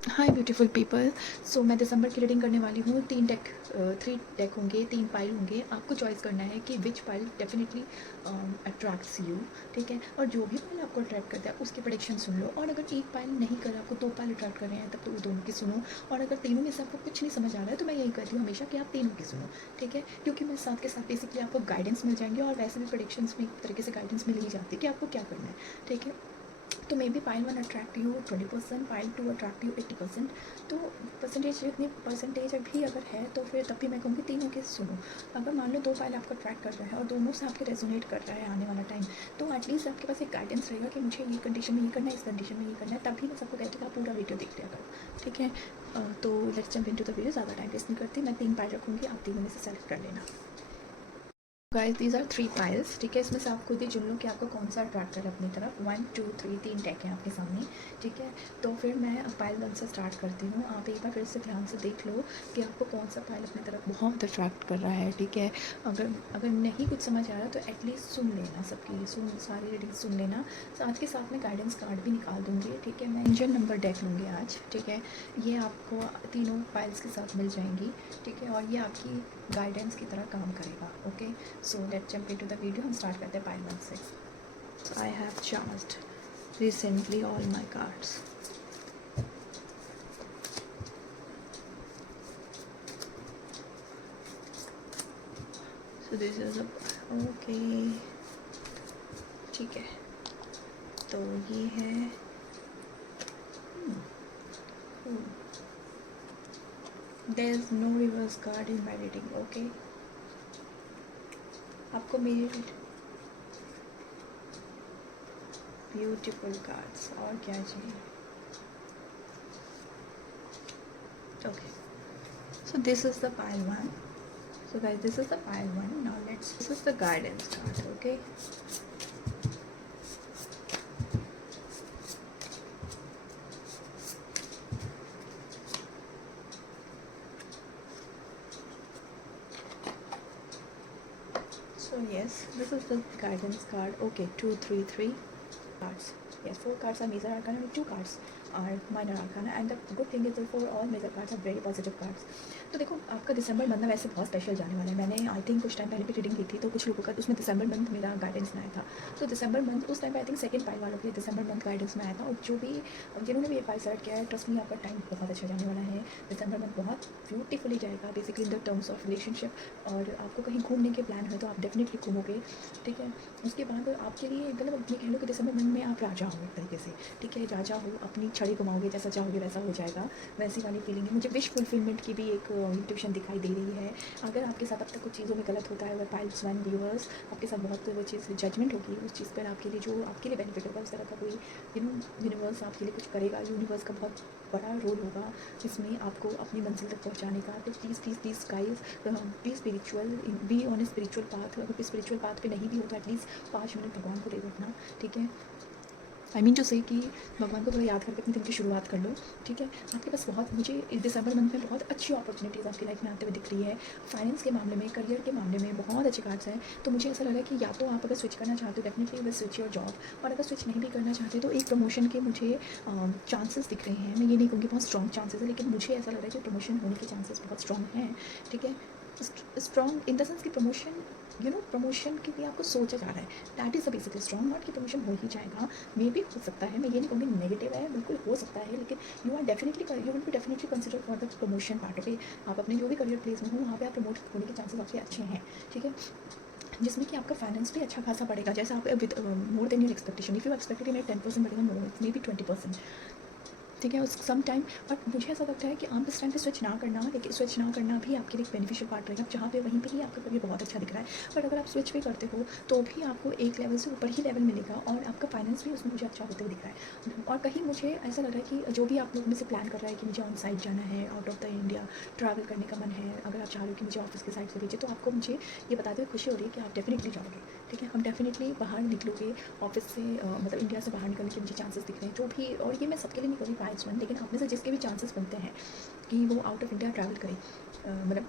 हाय beautiful people. सो मैं दिसंबर की reading करने वाली हूँ। 3 डेक होंगे, 3 पाइल होंगे। आपको चॉइस करना है कि विच पाइल डेफिनेटली अट्रैक्ट्स यू। ठीक है, और जो भी पाइल आपको अट्रैक्ट करता है उसकी प्रेडिक्शन सुन लो। और अगर एक पाइल नहीं कर रहा, आपको 2 पाइल अट्रैक्ट कर रहे हैं, तब तो वो दोनों की सुनो। और अगर तीनों में से आपको कुछ नहीं समझ आ रहा है तो मैं यही कहती हूँ हमेशा कि आप तीनों की सुनो। ठीक है, क्योंकि मैं साथ के साथ बेसिकली आपको गाइडेंस मिल जाएंगे, और वैसे भी प्रेडिक्शंस में एक तरीके से गाइडेंस मिल ही जाती है कि आपको क्या करना है। ठीक है, तो may be pile 1 attract you 20%, pile 2 attract you 80%। तो परसेंटेज जितनी परसेंटेज अभी अगर है तो फिर तब भी मैं कहूँगी तीनों के सुनो। अगर मान लो 2 पाइल आपको अट्रैक्ट कर रहा है और दोनों से आपके रेजोनेट कर रहा है आने वाला टाइम, तो एटलीस्ट आपके पास एक गाइडेंस रहेगा कि मुझे ये कंडीशन में ये करना है, इस कंडीशन में ये करना है। तभी मैं सबको कहती हूँ कि आप पूरा वीडियो देख लिया करो। ठीक है, तो let's jump into the video. ज़्यादा टाइम वेस्ट नहीं करती, मैं 3 पाइल रखूँगी, आप तीनों में से सेलेक्ट कर लेना। Guys these are 3 piles. ठीक है, इसमें से आप खुद ही चुन लो कि आपको कौन सा अट्रैक्ट करे अपनी तरफ। 1 2 3 3 डेक हैं आपके सामने। ठीक है, तो फिर मैं पाइल 1 से स्टार्ट करती हूँ। आप एक बार फिर से ध्यान से देख लो कि आपको कौन सा पाइल अपनी तरफ बहुत अट्रैक्ट कर रहा है। ठीक है, अगर अगर नहीं कुछ समझ आ रहा तो एटलीस्ट सुन लेना, सबकी सारी रीडिंग सुन लेना। साथ के साथ में गाइडेंस कार्ड भी निकाल दूँगी। ठीक है, मैं एंजल नंबर डेक लूँगी आज। ठीक है, ये आपको तीनों पाइल्स के साथ मिल जाएंगी। ठीक है, और ये आपकी गाइडेंस की तरह काम करेगा। Okay, so let's jump into the video. हम start करते हैं pile 1 से. So I have charged recently all my cards. So this is a okay. ठीक है, तो ये है there is no reverse card in my reading. Okay, आपको मेरी ब्यूटीफुल कार्ड्स और क्या चाहिए? Okay, so this is the pile 1. So guys, this is the pile 1. Now this is the guidance card. Okay, so yes, this is the guidance card. Okay, 2 3 3 cards. Yes, 4 cards are major arcana and 2 cards are minor arcana, and the good thing is that for all major cards are very positive cards. तो देखो, आपका दिसंबर month ना वैसे बहुत special जाने वाला है। मैंने आई थिंक कुछ टाइम पहले भी रीडिंग की थी, तो कुछ लोगों का उसमें दिसंबर मंथ मेरा गाइडेंस में आया था। तो दिसंबर मंथ उस टाइम पे आई थिंक सेकंड पाइल वालों के लिए दिसंबर मंथ गाइडेंस में आया था। और जो भी जिन्होंने भी ये पाइल सेलेक्ट किया है, ट्रस्ट मी आपका टाइम बहुत अच्छा जाने वाला है। दिसंबर मंथ बहुत ब्यूटीफुली जाएगा basically in the terms of relationship. और आपको कहीं घूमने के प्लान है तो आप डेफिनेटली घूमोगे। ठीक है, उसके बाद आपके लिए मतलब ये कह लो कि दिसंबर मंथ में आप राजा हो एक तरीके से। ठीक है, राजा हो, अपनी छड़ी घुमाओगे, जैसा चाहोगे वैसा हो जाएगा, वैसी वाली फीलिंग है। मुझे विश फुलफिलमेंट की भी एक इंट्यूशन दिखाई दे रही है। अगर आपके साथ अब तक कुछ चीज़ों में गलत होता है, अगर पाइल्स 1 व्यूअर्स आपके साथ बहुत वो चीज़ जजमेंट होगी, उस चीज़ पर आपके लिए जो आपके लिए बेनिफिट होगा, उस तरह का कोई यूनिवर्स आपके लिए कुछ करेगा। यूनिवर्स का बहुत बड़ा रोल होगा जिसमें आपको अपनी मंजिल तक पहुँचाने का। तो please please please guys, B spiritual, be on a spiritual path. अगर स्पिरिचुअल पाथ पे नहीं भी हो तो एटलीस्ट 5 मिनट भगवान को दे दो अपना। ठीक है, आई मीन टू से कि भगवान को थोड़ा याद करके अपने दिन की शुरुआत कर लो। ठीक है, आपके पास बहुत, मुझे इस दिसंबर मंथ में बहुत अच्छी अपॉर्चुनिटीज़ आपकी लाइफ में आते हुए दिख रही है। फाइनेंस के मामले में, करियर के मामले में बहुत अच्छे कार्ड्स हैं। तो मुझे ऐसा लग रहा है कि या तो आप अगर स्विच करना चाहते हो definitely will switch your job, और अगर स्विच नहीं भी करना चाहते तो एक प्रमोशन के मुझे चांसेस दिख रहे हैं। मैं ये नहीं कहूँगी बहुत स्ट्रॉन्ग चांसेस है, लेकिन मुझे ऐसा लग रहा है कि प्रमोशन होने के चांसेस बहुत स्ट्रॉन्ग हैं। ठीक है, स्ट्रॉन्ग इन द सेंस कि प्रमोशन, प्रमोशन के लिए आपको सोचा जा रहा है। That is a basically strong, not कि प्रमोशन हो ही जाएगा। मे भी हो सकता है, मैं ये नहीं कहूँगी नेगेटिव है, बिल्कुल हो सकता है, लेकिन you will be definitely consider for the promotion part. Okay, आप अपने जो भी करियर प्लेस में हो वहाँ पे आप प्रमोट होने के चांसेस आपके अच्छे हैं। ठीक है, जिसमें कि आपका फाइनेंस भी अच्छा खासा बढ़ेगा, जैसा आप with more than your expectation. If you expected मेरा 10% बढ़ेगा, नो मे बी 20%। ठीक है, उस सम टाइम। बट मुझे ऐसा लगता है कि आप इस टाइम पे स्विच ना करना, लेकिन स्विच ना करना भी आपके लिए एक बेनिफिशियल पार्ट रहेगा। जहाँ पे वहीं पे ही आपका करियर बहुत अच्छा दिख रहा है, बट अगर आप स्विच भी करते हो तो भी आपको एक लेवल से ऊपर ही लेवल मिलेगा, और आपका फाइनेंस भी उसमें मुझे अच्छा होते हुए दिख रहा है। और कहीं मुझे ऐसा लग रहा है कि जो भी आप लोग में से प्लान कर रहा है कि मुझे ऑन साइड जाना है, out of the India travel करने का मन है, अगर आप चाह रहे हो कि मुझे ऑफिस के साइड से भेजे, तो आपको मुझे ये बताते हुए खुशी हो रही है कि आप डेफिनेटली जाओगे। ठीक है, हम डेफिनेटली बाहर निकलोगे ऑफिस से, मतलब इंडिया से बाहर निकलने के मुझे चांसेस दिख रहे हैं। जो भी, और ये मैं सबके लिए नहीं करूँगी पाइल्स 1, लेकिन आप में से जिसके भी चांसेस बनते हैं कि वो आउट ऑफ इंडिया ट्रैवल करे, मतलब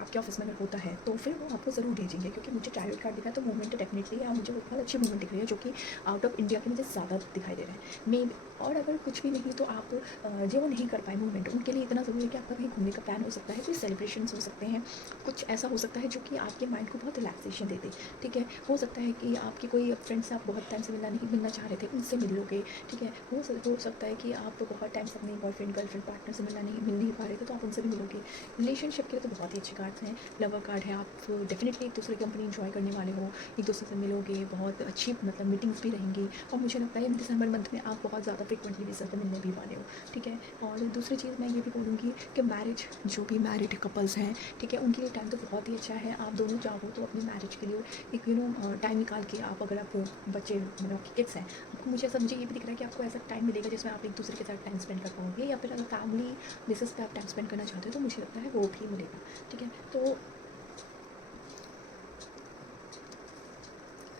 आपके ऑफिस में अगर होता है तो फिर वो आपको ज़रूर भेजेंगे, क्योंकि मुझे टैरोट कार्ड दिखा है। तो मूवमेंट डेफिनेटली है, मुझे वो बहुत अच्छी मूवमेंट दिख रही है जो कि आउट ऑफ इंडिया के मुझे ज़्यादा दिखाई दे रहे हैं। मे और अगर कुछ भी नहीं तो आप जो वो नहीं कर पाए मूवमेंट, उनके लिए इतना ज़रूरी है कि आपका कहीं घूमने का प्लान हो सकता है, कोई सेलिब्रेशंस हो सकते हैं, कुछ ऐसा हो सकता है जो कि आपके माइंड को बहुत रिलैक्सेशन दे दे। ठीक है, हो सकता है कि आपकी कोई फ्रेंड से आप बहुत टाइम से मिलना चाह रहे थे, उनसे मिल लोगे। ठीक है, हो सकता है कि आप बहुत टाइम से अपने बॉयफ्रेंड गर्लफ्रेंड पार्टनर से मिल नहीं पा रहे थे, तो आप उनसे भी मिलोगे। रिलेशनशिप के लिए तो बहुत ही अच्छे कार्ड्स हैं। लवर कार्ड है, आप डेफिनेटली एक दूसरे की कंपनी इंजॉय करने वाले हो, एक दूसरे से मिलोगे, बहुत अच्छी मतलब मीटिंग्स भी रहेंगी। और मुझे लगता है दिसंबर मंथ में आप बहुत ज़्यादा फ्रिक्वेंटली बेसिस पे मिलने भी वाले हो। ठीक है, और दूसरी चीज़ मैं ये भी बोलूँगी कि मैरिज, जो भी मैरिड कपल्स हैं, ठीक है, उनके लिए टाइम तो बहुत ही अच्छा है। आप दोनों चाहो तो अपनी मैरिज के लिए एक टाइम निकाल के आप, अगर आप बच्चे मतलब आपके किड्स हैं, आपको मुझे ये भी दिख रहा है कि आपको ऐसा टाइम मिलेगा जिसमें आप एक दूसरे के साथ टाइम स्पेंड कर पाओगे, या फिर अगर फैमिली बेसिस पे आप टाइम स्पेंड करना चाहते हो तो मुझे लगता है वो भी मिलेगा। ठीक है, तो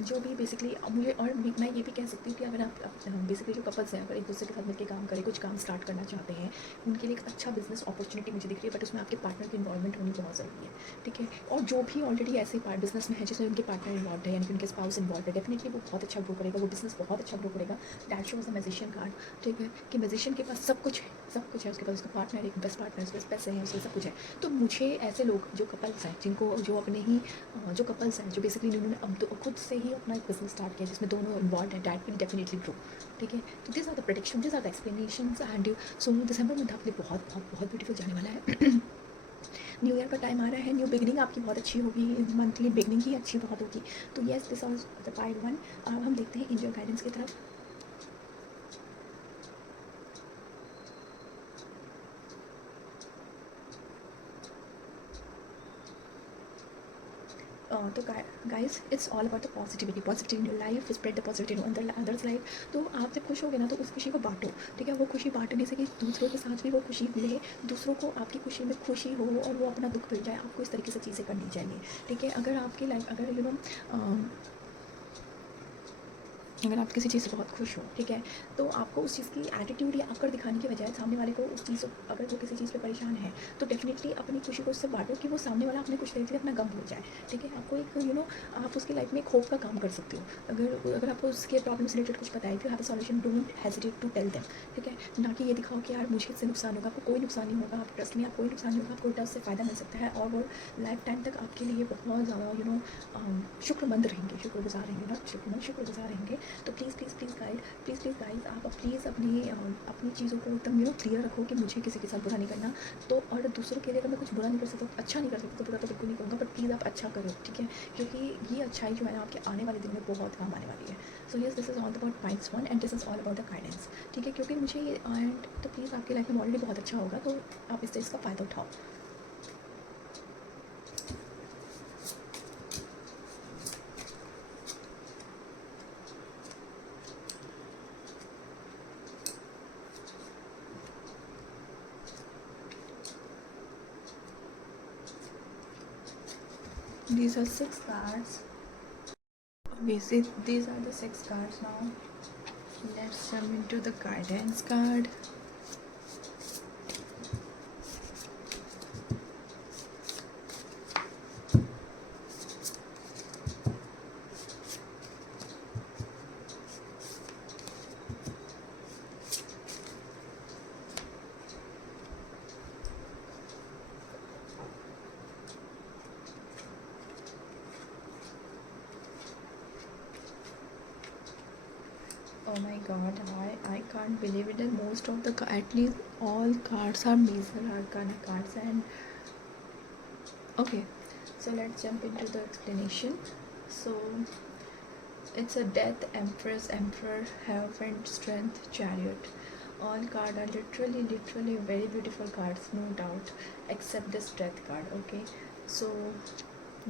जो भी बेसिकली मुझे, और मैं ये भी कह सकती हूँ कि अगर आप बेसिकली जो कपल्स हैं, अगर एक दूसरे के साथ मिलकर काम करें, कुछ काम स्टार्ट करना चाहते हैं, उनके लिए एक अच्छा बिजनेस अपॉर्चुनिटी मुझे दिख रही है, बट उसमें आपके पार्टनर की इन्वॉल्वमेंट होनी बहुत ज़रूरी है। ठीक है, और जो भी ऑलरेडी ऐसे बिजनेस में है जिसमें उनके पार्टनर इन्वॉल्व है, यानी कि उनके स्पाउस इन्वॉल्व है, डेफिनेटली वो बहुत अच्छा ग्रो करेगा, वो बिजनेस बहुत अच्छा ग्रो करेगा। That shows a magician card. ठीक है, कि मैजिशियन के पास सब कुछ है, सब कुछ है, उसके पास उसका पार्टनर, एक बेस्ट पार्टनर, उसके पास पैसे हैं, उसके सब कुछ है। तो मुझे ऐसे लोग जो कपल्स हैं, जिनको जो अपने ही जो कपल्स हैं, जो बेसिकली उन्होंने अब खुद से ही अपना एक बिजनेस स्टार्ट किया जिसमें दोनों इन्वॉल्व हैं, दैट विल डेफिनेटली ग्रो। ठीक है, तो this are the prediction, this are the explanations, and so December month आपके बहुत बहुत बहुत ब्यूटीफुल जाने वाला है। न्यू ईयर का टाइम आ रहा है, न्यू बिगनिंग आपकी बहुत अच्छी होगी, मंथली बिगनिंग ही अच्छी बहुत होगी। तो yes, this all the part one. अब हम देखते हैं इंडियन गाइडेंस की तरफ। तो guys, it's all about the positivity in your life, spread the positivity in others life. तो आप जब खुश होगे ना, तो उस खुशी को बांटो। ठीक है, वो खुशी बांटने से कि दूसरों के साथ भी वो खुशी मिले, दूसरों को आपकी खुशी में खुशी हो और वो अपना दुख भूल जाए, आपको इस तरीके से चीज़ें करनी चाहिए। ठीक है, अगर आपकी लाइफ, अगर अगर आप किसी चीज़ से बहुत खुश हो, ठीक है, तो आपको उस चीज़ की एटीट्यूड या आकर दिखाने के बजाय सामने वाले को उस चीज़, अगर वो किसी चीज़ पे परेशान है, तो डेफिनेटली अपनी खुशी को उससे बांटो कि वो सामने वाला अपने खुश रहते अपना गम भूल जाए। ठीक है, आपको एक आप उसकी लाइफ में एक होप का काम कर सकते हो। अगर आपको उसके प्रॉब्लम से रिलेटेड कुछ पता है, if you have a solution, don't hesitate to tell them. ठीक है, ना कि ये दिखाओ कि यार मुझे इससे नुकसान होगा, आपको कोई नुकसान नहीं होगा, आप ट्रस्ट में, आप कोई नुकसान नहीं होगा, आपको उल्टा उससे फ़ायदा मिल सकता है, और वो लाइफ टाइम तक आपके लिए बहुत ज़्यादा शुक्रमंद रहेंगे, शुक्रगुजार रहेंगे, ना शुक्रगुजार रहेंगे। तो प्लीज़ गाइड आप प्लीज़ अपनी चीज़ों को एकदम क्लियर रखो कि मुझे किसी के साथ बुरा नहीं करना। तो और दूसरों के लिए अगर मैं कुछ बुरा नहीं कर सकता, अच्छा नहीं कर सकता, तो बुरा तो बिल्कुल नहीं करूँगा, बट प्लीज़ आप अच्छा करो। ठीक है, क्योंकि ये अच्छाई जो है ना, आपके आने वाले दिन में बहुत काम आने वाली है। सो yes, this is all about points one, and this is all about the guidance. ठीक है, क्योंकि मुझे ये एंड तो प्लीज़ आपकी लाइफ में ऑलरेडी बहुत अच्छा होगा, तो आप इस चीज़ का फ़ायदा उठाओ। These are 6 cards. These are the 6 cards now. Let's jump into the guidance card. Oh my god, I can't believe it that most of the, at least all cards are major arcana cards. And okay, so let's jump into the explanation. So it's a death, empress, emperor, hierophant, strength, chariot. All cards are literally very beautiful cards, no doubt, except this death card. Okay, so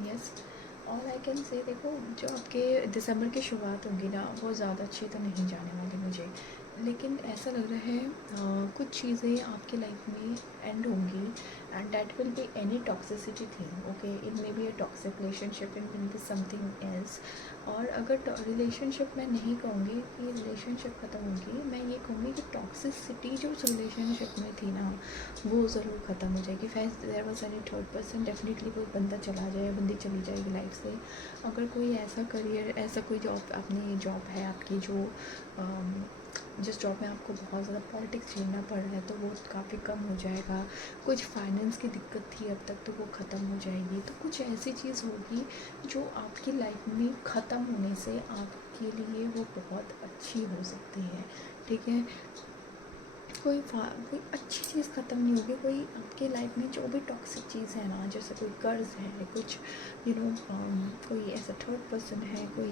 yes, all I can say, देखो जो आपके दिसंबर की शुरुआत होगी ना, वो ज़्यादा अच्छी तो नहीं जाने वाली मुझे, लेकिन ऐसा लग रहा है कुछ चीज़ें आपके लाइफ में एंड होंगी, and that will be any toxicity thing. Okay, it may be a toxic relationship, it will be something else. और अगर रिलेशनशिप मैं नहीं कहूँगी कि रिलेशनशिप ख़त्म होगी, मैं ये कहूँगी कि टॉक्सिसिटी जो उस रिलेशनशिप में थी ना, वो ज़रूर ख़त्म हो जाएगी। फैस there was any third person, definitely कोई बंदा चला जाए, बंदी चली जाएगी लाइफ से। अगर कोई ऐसा करियर, ऐसा कोई जॉब, अपनी जॉब है आपकी जो जिस जॉब में आपको बहुत ज़्यादा पॉलिटिक्स झेलना पड़ रहा है तो वो काफ़ी कम हो जाएगा। कुछ फाइनेंस की दिक्कत थी अब तक तो वो ख़त्म हो जाएगी। तो कुछ ऐसी चीज़ होगी जो आपकी लाइफ में ख़त्म होने से आपके लिए वो बहुत अच्छी हो सकती है, ठीक है। कोई अच्छी चीज़ ख़त्म नहीं होगी। कोई आपके लाइफ में जो भी टॉक्सिक चीज़ है ना, जैसे कोई कर्ज है, कुछ कोई ऐसा थर्ड पर्सन है, कोई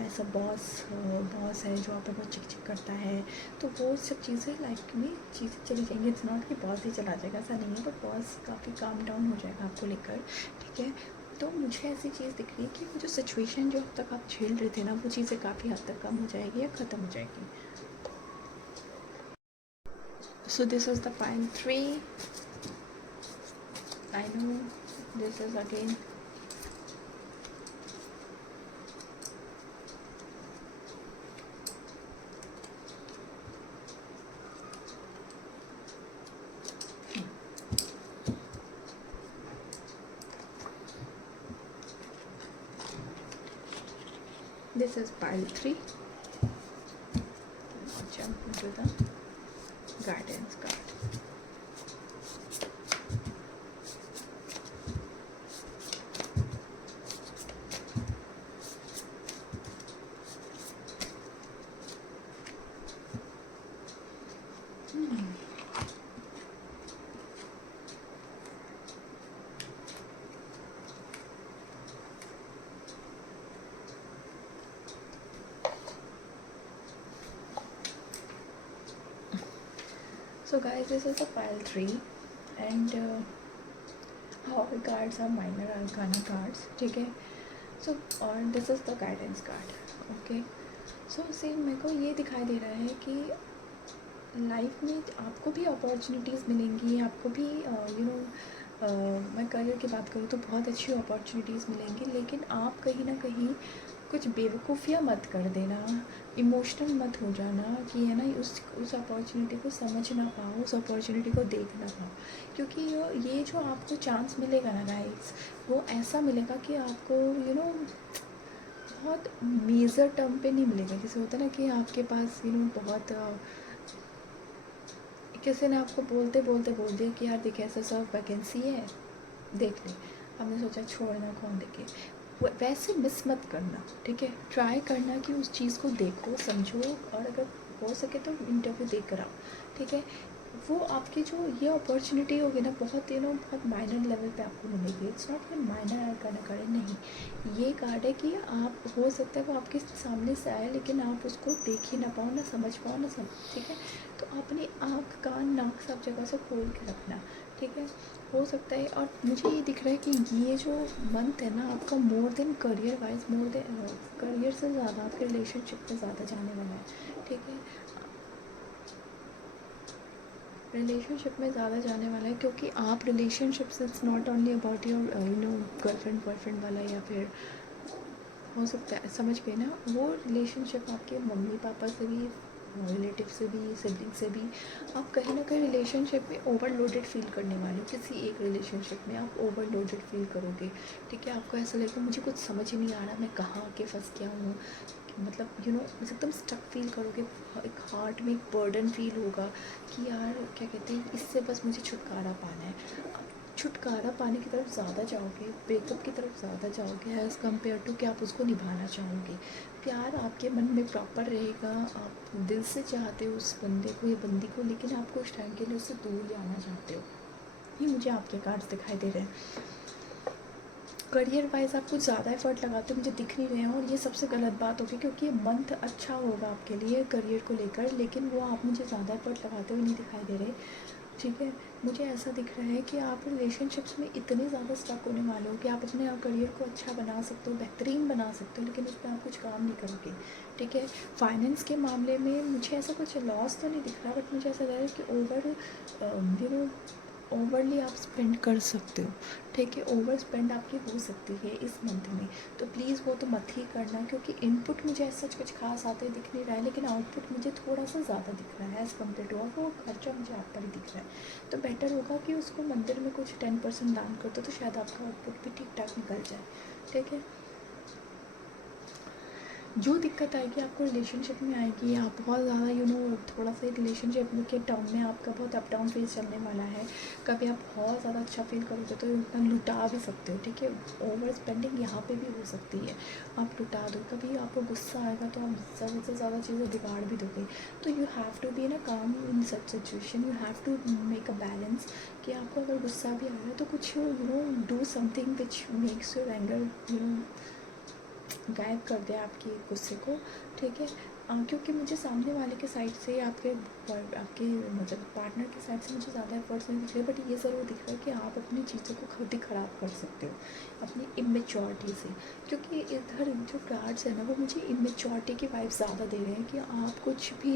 ऐसा बॉस है जो आप पर बहुत चिक चिक करता है, तो वो सब चीज़ें लाइफ में चीज़ें चली जाएंगी। इट्स नॉट कि बॉस ही चला जाएगा, ऐसा नहीं है, बट बॉस काफ़ी काम डाउन हो जाएगा आपको लेकर, ठीक है। तो मुझे ऐसी चीज़ दिख रही है कि वो जो सिचुएशन जो अब तक आप झेल रहे थे ना, वो चीज़ें काफ़ी हद तक कम हो जाएगी या ख़त्म हो जाएगी। So this is the pile 3. I know this is again this is pile 3. Jump into the guidance card. So guys, this is a pile 3 and all cards are minor arcana cards, ठीक है। So और this is the guidance card, okay। So same मेरे को ये दिखाई दे रहा है कि लाइफ में आपको भी अपॉर्चुनिटीज़ मिलेंगी, आपको भी मैं करियर की बात करूँ तो बहुत अच्छी अपॉर्चुनिटीज़ मिलेंगी, लेकिन आप कहीं ना कहीं कुछ बेवकूफ़ियाँ मत कर देना, इमोशनल मत हो जाना कि है ना उस अपॉर्चुनिटी को समझ ना पाओ, उस अपॉर्चुनिटी को देख ना पाओ, क्योंकि ये जो आपको चांस मिलेगा ना गाइस, वो ऐसा मिलेगा कि आपको बहुत मेजर टर्म पे नहीं मिलेगा। जैसे होता है ना कि आपके पास बहुत किसी ने आपको बोलते बोलते बोल दिया कि यार देखिए ऐसा सब वैकेंसी है, देख ले। हमने सोचा छोड़ना कौन देखे, वैसे मिस मत करना, ठीक है। ट्राई करना कि उस चीज़ को देखो, समझो, और अगर हो सके तो इंटरव्यू दे कर आओ, ठीक है। वो आपकी जो ये अपॉर्चुनिटी होगी ना, बहुत बहुत माइनर लेवल पे आपको मिलेगी। इट्स नॉट कि माइनर करना करे, नहीं, ये कार्ड है कि आप हो सकता है वो आपके सामने से आए लेकिन आप उसको देख ही ना पाओ, ना समझ पाओ, ना ठीक है। तो अपनी आँख कान नाक सब जगह से खोल के रखना, ठीक है। हो सकता है, और मुझे ये दिख रहा है कि ये जो मंथ है ना आपका, more than career wise, more than career से ज़्यादा आपके रिलेशनशिप में ज़्यादा जाने वाला है, ठीक है। रिलेशनशिप में ज़्यादा जाने वाला है, क्योंकि आप relationships, it's not only about your girlfriend boyfriend वाला, या फिर हो सकता है, समझ गए ना, वो रिलेशनशिप आपके मम्मी पापा से भी, रिलेटिव से भी, सिबलिंग से भी, आप कहीं ना कहीं रिलेशनशिप में ओवरलोडेड फील करने वाले हो। किसी एक रिलेशनशिप में आप ओवरलोडेड फील करोगे, ठीक है। आपको ऐसा लगेगा मुझे कुछ समझ ही नहीं आ रहा, मैं कहाँ आके फंस गया हूँ, मतलब एकदम स्टक फील करोगे, एक हार्ट में एक बर्डन फील होगा कि यार क्या कहते हैं, इससे बस मुझे छुटकारा पाना है। छुटकारा पाने की तरफ ज़्यादा जाओगे, ब्रेकअप की तरफ ज़्यादा जाओगे एज़ कम्पेयर टू कि आप उसको निभाना चाहोगे। प्यार आपके मन में प्रॉपर रहेगा, आप दिल से चाहते हो उस बंदे को या बंदी को, लेकिन आप कुछ टाइम के लिए उससे दूर जाना चाहते हो। ये मुझे आपके कार्ड्स दिखाई दे रहे हैं। करियर वाइज आप कुछ ज़्यादा एफर्ट लगाते मुझे दिख नहीं रहे हैं, और ये सबसे गलत बात होगी, क्योंकि ये मंथ अच्छा होगा आपके लिए करियर को लेकर, लेकिन वो आप मुझे ज़्यादा एफर्ट लगाते हुए नहीं दिखाई दे रहे, ठीक है। मुझे ऐसा दिख रहा है कि आप रिलेशनशिप्स में इतने ज़्यादा स्टक होने वाले हो कि आप अपने करियर को अच्छा बना सकते हो, बेहतरीन बना सकते हो, लेकिन उस पर आप कुछ काम नहीं करोगे, ठीक है। फाइनेंस के मामले में मुझे ऐसा कुछ लॉस तो नहीं दिख रहा, बट मुझे ऐसा लग रहा है कि ओवरली आप स्पेंड कर सकते हो, ठीक है। ओवर स्पेंड आपकी हो सकती है इस मंथ में, तो प्लीज़ वो तो मत ही करना, क्योंकि इनपुट मुझे ऐसा कुछ खास आते दिख नहीं रहा है, लेकिन आउटपुट मुझे थोड़ा सा ज़्यादा दिख रहा है एज़ कम्पेयर टू, और वो खर्चा मुझे आप पर ही दिख रहा है। तो बेटर होगा कि उसको मंदिर में कुछ 10% दान कर दो, तो शायद आपका आउटपुट भी ठीक ठाक निकल जाए, ठीक है। जो दिक्कत आएगी आपको रिलेशनशिप में आएगी, आप बहुत ज़्यादा थोड़ा सा रिलेशनशिप के टर्म में आपका बहुत अप डाउन फेज चलने वाला है। कभी आप बहुत ज़्यादा अच्छा फील करोगे तो इतना लुटा भी सकते हो, ठीक है। ओवर स्पेंडिंग यहाँ पे भी हो सकती है, आप लुटा दो। कभी आपको गुस्सा आएगा तो आप ज़्यादा से ज़्यादा चीज़ें बिगाड़ भी दोगे। तो you have to be in a calm in such situation, you have to make a balance कि आपको अगर गुस्सा भी आ रहा है तो कुछ do something which makes your anger गायब कर दे आपके गुस्से को, ठीक है। क्योंकि मुझे सामने वाले के साइड से आपके मतलब पार्टनर के साइड से मुझे ज़्यादा एफर्ट्स नहीं दिख रहे, बट ये ज़रूर दिख रहा है कि आप अपनी चीज़ों को खुद ही ख़राब कर सकते हो अपनी इमेच्योरिटी से। क्योंकि इधर जो कार्ड्स है ना वो मुझे इमेच्योरिटी की वाइब ज़्यादा दे रहे हैं कि आप कुछ भी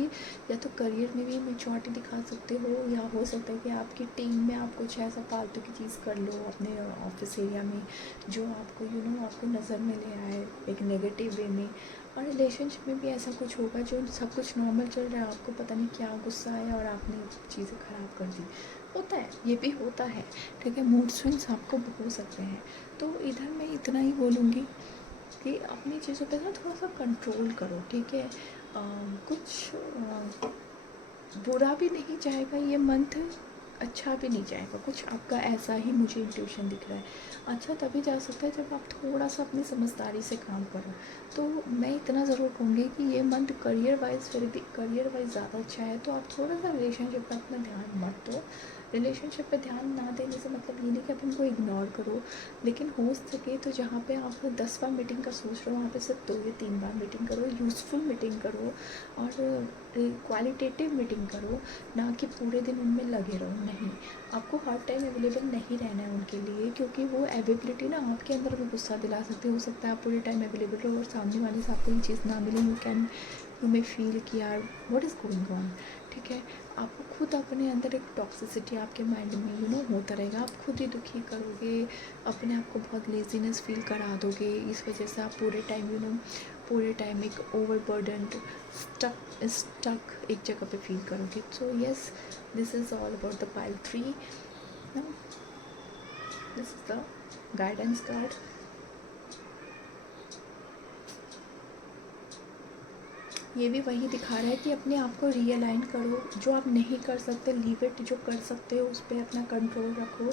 या तो करियर में भी इमेच्योरिटी दिखा सकते हो, या हो सकता है कि आपकी टीम में आप कुछ ऐसा फालतू की चीज़ कर लो अपने ऑफिस एरिया में जो आपको आपको नज़र में ले आए एक नेगेटिव वे में। और रिलेशनशिप में भी ऐसा कुछ होगा जो सब कुछ नॉर्मल चल रहा है, आपको पता नहीं क्या गुस्सा आया और आपने चीज़ें ख़राब कर दी। होता है, ये भी होता है, ठीक है। मूड स्विंग्स आपको हो सकते हैं। तो इधर मैं इतना ही बोलूँगी कि अपनी चीज़ों पे ना थोड़ा सा कंट्रोल करो, ठीक है। कुछ बुरा भी नहीं जाएगा ये मंथ, अच्छा भी नहीं जाएगा, कुछ आपका ऐसा ही मुझे इंट्यूशन दिख रहा है। अच्छा तभी जा सकता है जब आप थोड़ा सा अपनी समझदारी से काम करो। तो मैं इतना ज़रूर कहूँगी कि ये मंथ करियर वाइज ज़्यादा अच्छा है, तो आप थोड़ा सा रिलेशनशिप पर अपना ध्यान मत दो। रिलेशनशिप पे ध्यान ना देने से मतलब ये नहीं कि आप उनको इग्नोर करो, लेकिन हो सके तो जहाँ पे आप 10 बार मीटिंग का सोच रहे हो वहाँ पे सिर्फ 2 या 3 बार मीटिंग करो, यूज़फुल मीटिंग करो और क्वालिटेटिव मीटिंग करो, ना कि पूरे दिन उनमें लगे रहो। नहीं, आपको हर टाइम अवेलेबल नहीं रहना है उनके लिए, क्योंकि वो अवेलेबिलिटी ना आपके अंदर भी गुस्सा दिला सकती है। हो सकता है आप पूरे टाइम अवेलेबल रहो और सामने वाले से आपको ये चीज़ ना मिले, यू मे फील कि यार व्हाट इज़ गोइंग ऑन, ठीक है। आपको खुद अपने अंदर एक टॉक्सिसिटी आपके माइंड में होता रहेगा, आप खुद ही दुखी करोगे, अपने आप को बहुत लेजीनेस फील करा दोगे। इस वजह से आप पूरे टाइम एक ओवरबर्डन्ड स्टक एक जगह पे फील करोगे। सो yes, this is all about the pile 3। now this is the guidance card। ये भी वही दिखा रहा है कि अपने आप को रीअलाइन करो, जो आप नहीं कर सकते लीव इट, जो कर सकते हो उस पर अपना कंट्रोल रखो,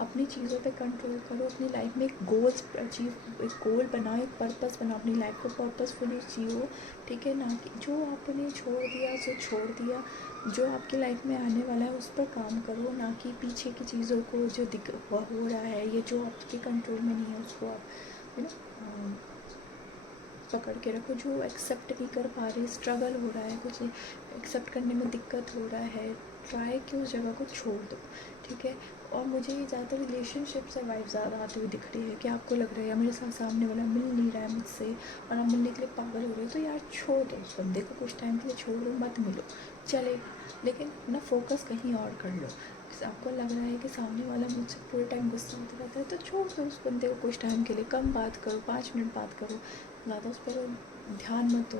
अपनी चीज़ों पे कंट्रोल करो, अपनी लाइफ में एक गोल बनाओ, एक पर्पस बनाओ, अपनी लाइफ को पर्पसफुली जियो, ठीक है। ना कि जो आपने छोड़ दिया सो छोड़ दिया, जो आपकी लाइफ में आने वाला है उस पर काम करो, ना कि पीछे की चीज़ों को जो हो रहा है ये जो आपके कंट्रोल में नहीं है उसको आप पकड़ के रखो। जो एक्सेप्ट नहीं कर पा रहे, स्ट्रगल हो रहा है, कुछ एक्सेप्ट करने में दिक्कत हो रहा है, ट्राई कि उस जगह को छोड़ दो, ठीक है। और मुझे ये ज़्यादा रिलेशनशिप से वाइब ज़्यादा आती हुई दिख रही है कि आपको लग रहा है यार मेरे साथ सामने वाला मिल नहीं रहा है मुझसे और आप मिलने के लिए पागल हो रहे हो, तो यार छोड़ दो उस बंदे को, कुछ टाइम के लिए छोड़ दो, मत मिलो, चलेगा। लेकिन ना फोकस कहीं और कर लो। आपको लग रहा है कि सामने वाला मुझसे पूरे टाइम गुस्सा होता रहता है, तो छोड़ दो उस बंदे को कुछ टाइम के लिए, कम बात करो, 5 मिनट बात करो, ज़्यादा उस पर ध्यान मत दो,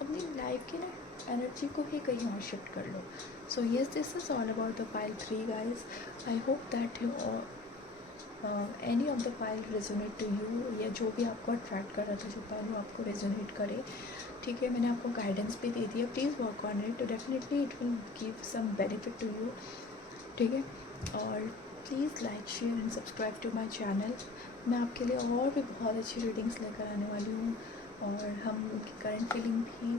अपनी लाइफ की ना एनर्जी को ही कहीं और शिफ्ट कर लो। So yes, this is all about the pile 3 guys. I hope that any of the pile resonate to you, या जो भी आपको अट्रैक्ट कर रहा था जो पाइल वो आपको रेजोनेट करे, ठीक है। मैंने आपको गाइडेंस भी दे दिया, please work on it, definitely it will give some benefit to you, ठीक है। और please like share and subscribe to my channel. मैं आपके लिए और भी बहुत अच्छी रीडिंग्स लेकर आने वाली हूँ और हम उनकी करंट फीलिंग भी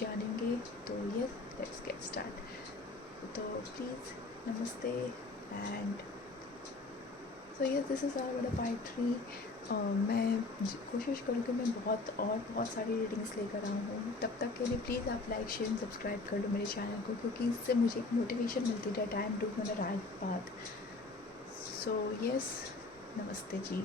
जानेंगे। तो यस, लेट्स गेट स्टार्ट। तो प्लीज़ नमस्ते and so yes, this is all about part 3। मैं कोशिश करूँगी मैं बहुत सारी रीडिंग्स लेकर आऊँ। तब तक के लिए प्लीज़ आप लाइक शेयर एंड सब्सक्राइब कर लो मेरे चैनल को, क्योंकि इससे मुझे एक मोटिवेशन मिलती है, time doing the right path. So yes, नमस्ते जी।